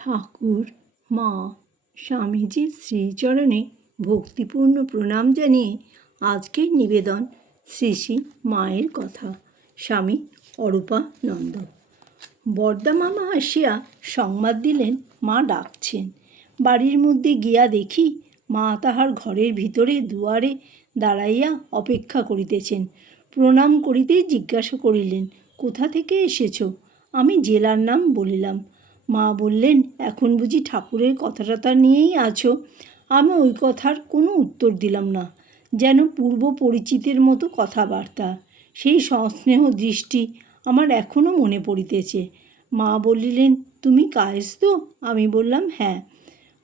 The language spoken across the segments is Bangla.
ঠাকুর, মা স্বামীজির শ্রীচরণে ভক্তিপূর্ণ প্রণাম জানিয়ে আজকের নিবেদন শ্রী শ্রী মায়ের কথা, স্বামী অরূপানন্দ। বর্দা মামা আসিয়া সংবাদ দিলেন, মা ডাকছেন। বাড়ির মধ্যে গিয়া দেখি মা তাহার ঘরের ভিতরে দুয়ারে দাঁড়াইয়া অপেক্ষা করিতেছেন। প্রণাম করিতেই জিজ্ঞাসা করিলেন, কোথা থেকে এসেছ? আমি জেলার নাম বলিলাম। মা বললেন, এখন বুঝি ঠাকুরের কথাটা নিয়েই আছো। আমি ওই কথার কোনো উত্তর দিলাম না। যেন পূর্ব পরিচিতের মতো কথাবার্তা। সেই সস্নেহ দৃষ্টি আমার এখনও মনে পড়িতেছে। মা বলিলেন, তুমি কায়েস্ত আমি বললাম হ্যাঁ।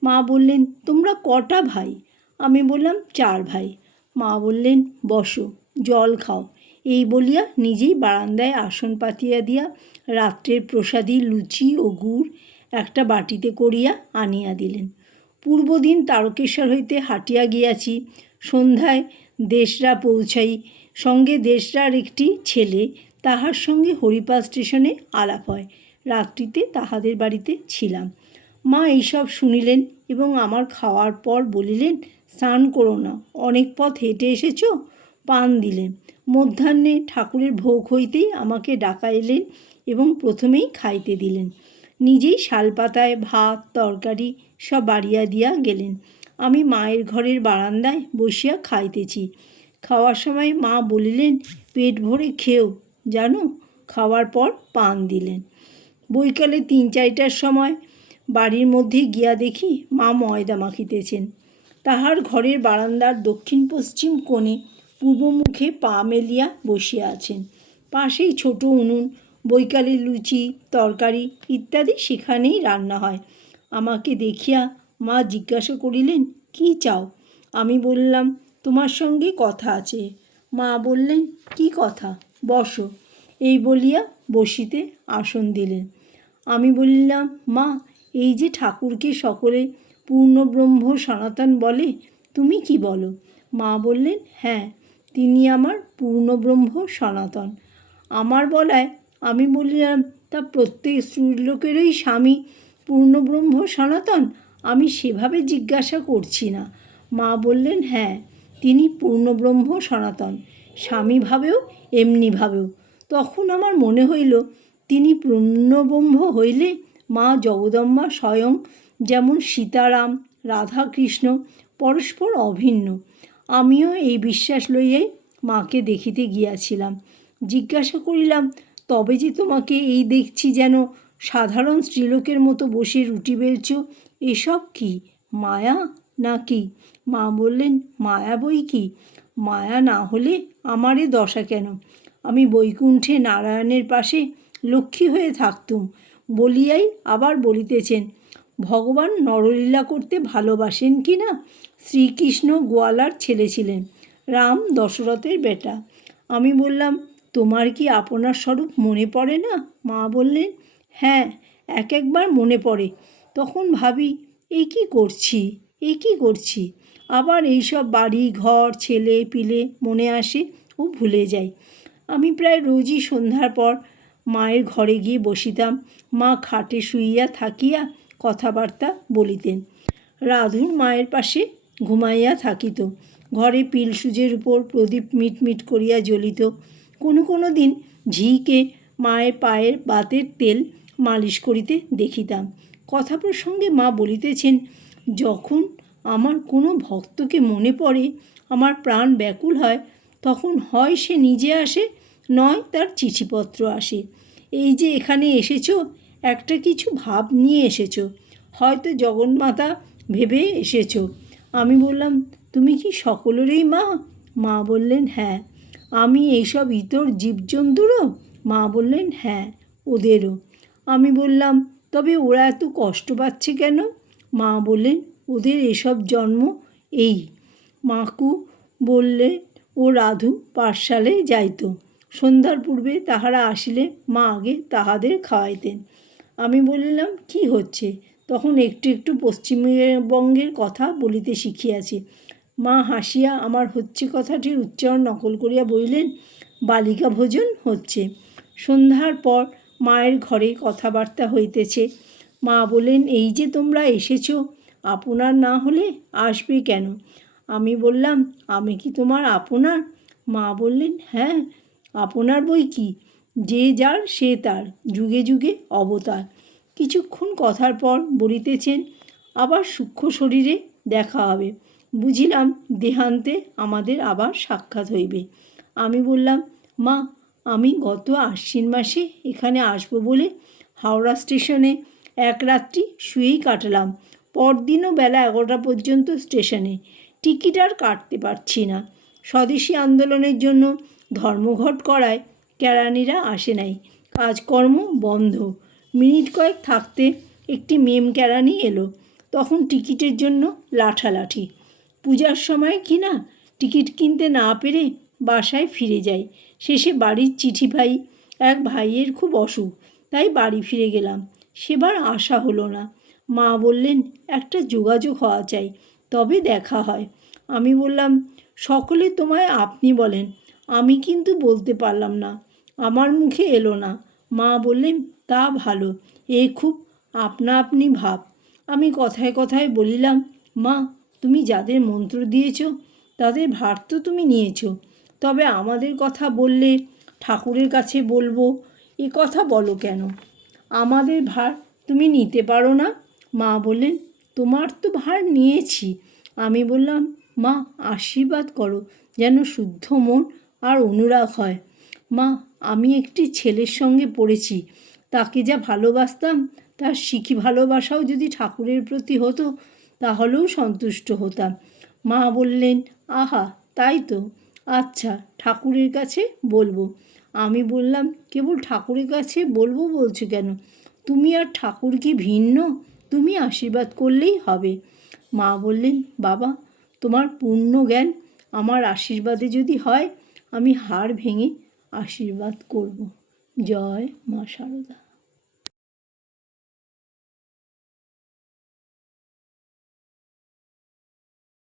মা বললেন, তোমরা কটা ভাই? আমি বললাম, চার ভাই। মা বললেন, বসো, জল খাও। এই বলিয়া নিজেই বারান্দায় আসন পাতিয়া দিয়া রাত্রের প্রসাদী লুচি ও গুড় একটা বাটিতে করিয়া আনিয়া দিলেন। পূর্বদিন তারকেশ্বর হইতে হাঁটিয়া গিয়াছি। সন্ধ্যায় দেশরা পৌঁছাই। সঙ্গে দেশরার একটি ছেলে তাহার সঙ্গে হরিপাল স্টেশনে আলাপ হয়। রাত্রিতে তাহাদের বাড়িতে ছিলাম। মা এইসব শুনিলেন এবং আমার খাওয়ার পর বলিলেন, স্নান করো না। অনেক পথ হেঁটে এসেছ? পান দিলেন। মধ্যাহ্নে ঠাকুরের ভোগ হইতেই আমাকে ডাকা এলেন এবং প্রথমেই খাইতে দিলেন। নিজেই শালপাতায় ভাত, তরকারি সব বাড়িয়া দিয়া গেলেন। আমি মায়ের ঘরের বারান্দায় বসিয়া খাইতেছি। খাওয়ার সময় মা বলিলেন, পেট ভরে খেও, জানো? খাওয়ার পর পান দিলেন। বৈকালে তিন চারটার সময় বাড়ির মধ্যে গিয়া দেখি মা ময়দা মাখিতেছেন। তাহার ঘরের বারান্দার দক্ষিণ পশ্চিম কোণে পূর্বমুখে পা মেলিয়া বসিয়া আছেন। পাশেই ছোট উনুন বৈকালে লুচি, তরকারি ইত্যাদি সেখানেই রান্না হয়। আমাকে দেখিয়া মা জিজ্ঞাসা করিলেন, কি চাও? আমি বললাম, তোমার সঙ্গে কথা আছে। মা বললেন, কি কথা? বসো। এই বলিয়া বসিতে আসন দিলেন। আমি বলিলাম, মা, এই যে ঠাকুরকে সকলে পূর্ণব্রহ্ম সনাতন বলে, তুমি কি বলো? মা বললেন হ্যাঁ। তিনি আমার পূর্ণব্রহ্ম সনাতন। আমার বলায় আমি বলিলাম, তা প্রত্যেক স্ত্রীলোকেরই স্বামী পূর্ণব্রহ্ম সনাতন? আমি সেভাবে জিজ্ঞাসা করছি না। মা বললেন হ্যাঁ তিনি পূর্ণব্রহ্ম সনাতন। স্বামীভাবেও, এমনিভাবেও। তখন আমার মনে হইল, তিনি পূর্ণব্রহ্ম হইলে মা জগদম্বা স্বয়ং যেমন সীতারাম, রাধাকৃষ্ণ পরস্পর অভিন্ন। আমিও এই বিশ্বাস লইয়াই মাকে দেখিতে গিয়াছিলাম। জিজ্ঞাসা করিলাম, তবে যে তোমাকে এই দেখছি যেন সাধারণ স্ত্রীলোকের মতো বসে রুটি বেলছ, এসব কি, মায়া না কি মা বললেন, মায়া বই কি? মায়া না হলে আমারে দশা কেন? আমি বৈকুণ্ঠে নারায়ণের পাশে লক্ষ্মী হয়ে থাকতুম। বলিয়াই আবার বলিতেছেন, ভগবান নরলীলা করতে ভালোবাসেন কি না? শ্রীকৃষ্ণ গোয়ালার ছেলে ছিলেন, রাম দশরথের বেটা। আমি বললাম, তোমার কি আপনার স্বরূপ মনে পড়ে না? মা বললেন হ্যাঁ এক একবার মনে পড়ে। তখন ভাবি এই কী করছি? এই কী করছি? আবার এইসব বাড়ি, ঘর, ছেলে পিলে মনে আসে ও ভুলে যাই আমি প্রায় রোজই সন্ধ্যার পর মায়ের ঘরে গিয়ে বসিতাম। মা খাটে শুইয়া থাকিয়া কথাবার্তা বলিতেন। রাধুর মায়ের পাশে ঘুমাইয়া থাকিত। ঘরে পিল সুজের উপর প্রদীপ মিটমিট করিয়া জ্বলিত। কোনো কোনো দিন ঝিকে মায়ের পায়ের বাতের তেল মালিশ করিতে দেখিতাম। কথা প্রসঙ্গে মা বলিতেছেন, যখন আমার কোনো ভক্তকে মনে পড়ে, আমার প্রাণ ব্যাকুল হয়, তখন হয় সে নিজে আসে, নয় তার চিঠিপত্র আসে। এই যে এখানে এসেছ, একটা কিছু ভাব নিয়ে এসেছ। হয়তো জগন্মাতা ভেবে এসেছ। আমি বললাম, তুমি কি সকলেরই মা? মা বললেন হ্যাঁ। আমি এইসব ইতর জীবজন্তুরও? মা বললেন হ্যাঁ ওদেরও। আমি বললাম, তবে ওরা এত কষ্ট পাচ্ছে কেন? মা বললেন, ওদের এসব জন্ম এই। মাকু বললে ও রাধু পাঠশালে যাইত। সন্ধ্যার পূর্বে তাহারা আসিলে মা আগে তাহাদের খাওয়াইতেন। আমি বললাম, কি হচ্ছে? তখন একটু একটু পশ্চিমবঙ্গের কথা বলিতে শিখিয়াছি। মা হাসিয়া আমার হচ্ছে কথাটির উচ্চারণ নকল করিয়া বলিলেন, বালিকা ভোজন হচ্ছে। সন্ধ্যার পর মায়ের ঘরে কথাবার্তা হইতেছে। মা বললেন এই যে তোমরা এসেছ, আপনার না হলে আসবে কেন? আমি বললাম, আমি কি তোমার আপনার? মা বললেন হ্যাঁ আপনার বই কি? যে যার সে তার, যুগে যুগে অবতার। কিছুক্ষণ কথার পর বলিতেছেন, আবার সূক্ষ্ম শরীরে দেখা হবে। বুঝিলাম দেহান্তে আমাদের আবার সাক্ষাৎ হইবে। আমি বললাম, মা, আমি গত আশ্বিন মাসে এখানে আসব বলে হাওড়া স্টেশনে এক রাত্রি শুয়েই কাটালাম। পরদিনও বেলা এগারোটা পর্যন্ত স্টেশনে। টিকিট আর কাটতে পারছি না। স্বদেশী আন্দোলনের জন্য ধর্মঘট করায় কেরানিরা আসে নাই। কাজকর্ম বন্ধ। মিনিট কয়েক থাকতে একটি মেম কেরানি এলো। তখন টিকিটের জন্য লাঠালাঠি। পূজার সময় কি না টিকিট কিনতে না পেরে বাসায় ফিরে যাই। শেষে বাড়ির চিঠি পাই। এক ভাইয়ের খুব অসুখ, তাই বাড়ি ফিরে গেলাম। সেবার আশা হলো না। মা বললেন, একটা যোগাযোগ হওয়া চাই, তবে দেখা হয়। আমি বললাম, সকলে তোমায় আপনি বলেন, আমি কিন্তু বলতে পারলাম না। আমার মুখে এলো না। মা বললেন, তা ভালো, এ খুব আপনা আপনি ভাব। আমি কথায় কথায় বলিলাম, মা, তুমি যাদের মন্ত্র দিয়েছ, তাদের ভার তো তুমি নিয়েছ। তবে আমাদের কথা বললে ঠাকুরের কাছে বলব, এ কথা বলো কেন? আমাদের ভার তুমি নিতে পারো না? মা বললেন, তোমার তো ভার নিয়েছি। আমি বললাম, মা, আশীর্বাদ করো, যেন শুদ্ধ মন আর অনুরাগ হয়। মা, আমি একটি ছেলের সঙ্গে পড়েছি। তাকে যা ভালোবাসতাম, তার শিখি ভালোবাসাও যদি ঠাকুরের প্রতি হতো, তাহলেও সন্তুষ্ট হতাম। মা বললেন, আহা, তাই তো। আচ্ছা ঠাকুরের কাছে বলব। আমি বললাম, কেবল ঠাকুরের কাছে বলব বলছো কেন? তুমি আর ঠাকুর কি ভিন্ন? তুমি আশীর্বাদ করলেই হবে। মা বললেন, বাবা, তোমার পূর্ণ জ্ঞান আমার আশীর্বাদে যদি হয়, আমি হাড় ভেঙে আশীর্বাদ করব। জয় মা শারদা